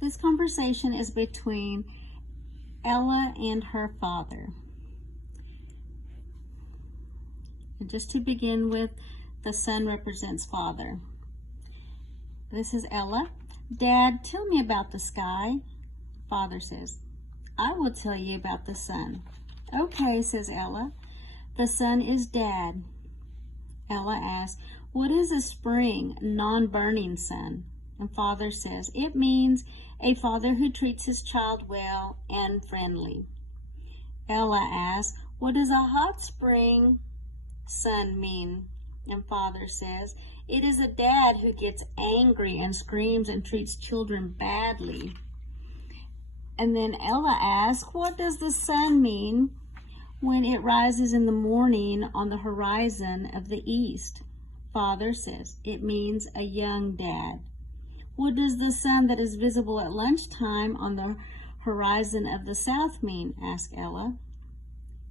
This conversation is between Ella and her father. And just to begin with, the son represents father. This is Ella. Dad, tell me about the sky. Father says, I will tell you about the sun. Okay, says Ella. The sun is Dad. Ella asks, what is a spring, non-burning sun? And Father says, it means a father who treats his child well and friendly. Ella asks, what does a hot spring sun mean? And Father says, it is a dad who gets angry and screams and treats children badly. And then Ella asks, what does the sun mean when it rises in the morning on the horizon of the east? Father says, it means a young dad. What does the sun that is visible at lunchtime on the horizon of the south mean? Asks Ella.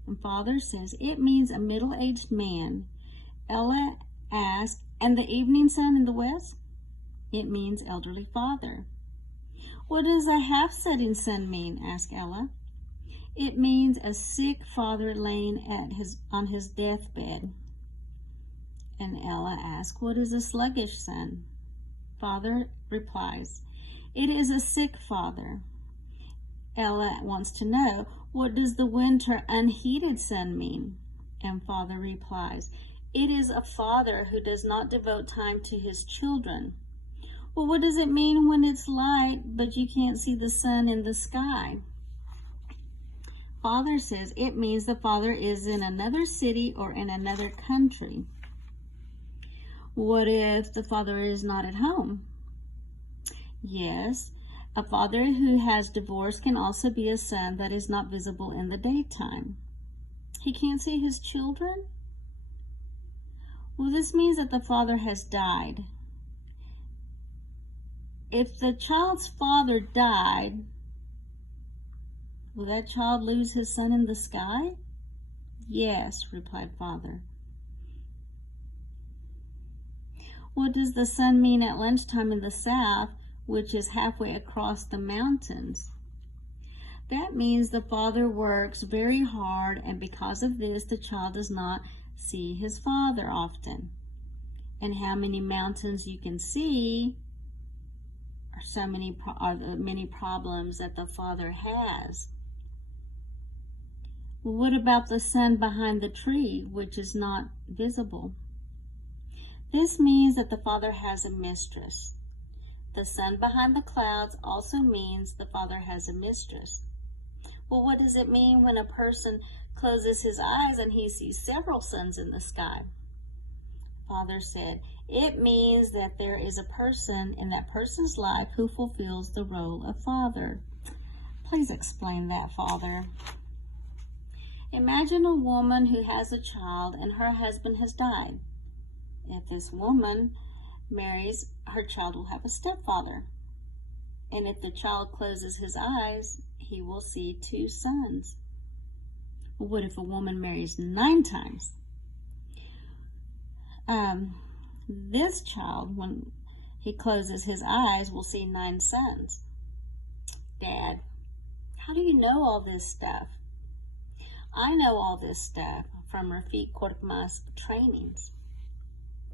And Father says, it means a middle-aged man. Ella asks, and the evening sun in the west? It means elderly father. What does a half-setting sun mean? Asked Ella. It means a sick father laying on his deathbed. And Ella asks, what is a sluggish sun? Father replies, it is a sick father. Ella wants to know, what does the winter unheated sun mean? And Father replies, it is a father who does not devote time to his children. Well, what does it mean when it's light, but you can't see the sun in the sky? Father says it means the father is in another city or in another country. What if the father is not at home? Yes, a father who has divorced can also be a son that is not visible in the daytime. He can't see his children? Well, this means that the father has died. If the child's father died, will that child lose his son in the sky? Yes, replied Father. What does the sun mean at lunchtime in the south, which is halfway across the mountains? That means the father works very hard, and because of this, the child does not see his father often. And how many mountains you can see are the many problems that the father has. Well, what about the sun behind the tree, which is not visible? This means that the father has a mistress. The sun behind the clouds also means the father has a mistress. Well, what does it mean when a person closes his eyes and he sees several suns in the sky? Father said, it means that there is a person in that person's life who fulfills the role of father. Please explain that, Father. Imagine a woman who has a child and her husband has died. If this woman marries, her child will have a stepfather. And if the child closes his eyes, he will see two sons. Well, what if a woman marries 9 times? This child, when he closes his eyes, will see 9 sons. Dad, how do you know all this stuff? I know all this stuff from Rafiq Korkmaz's trainings.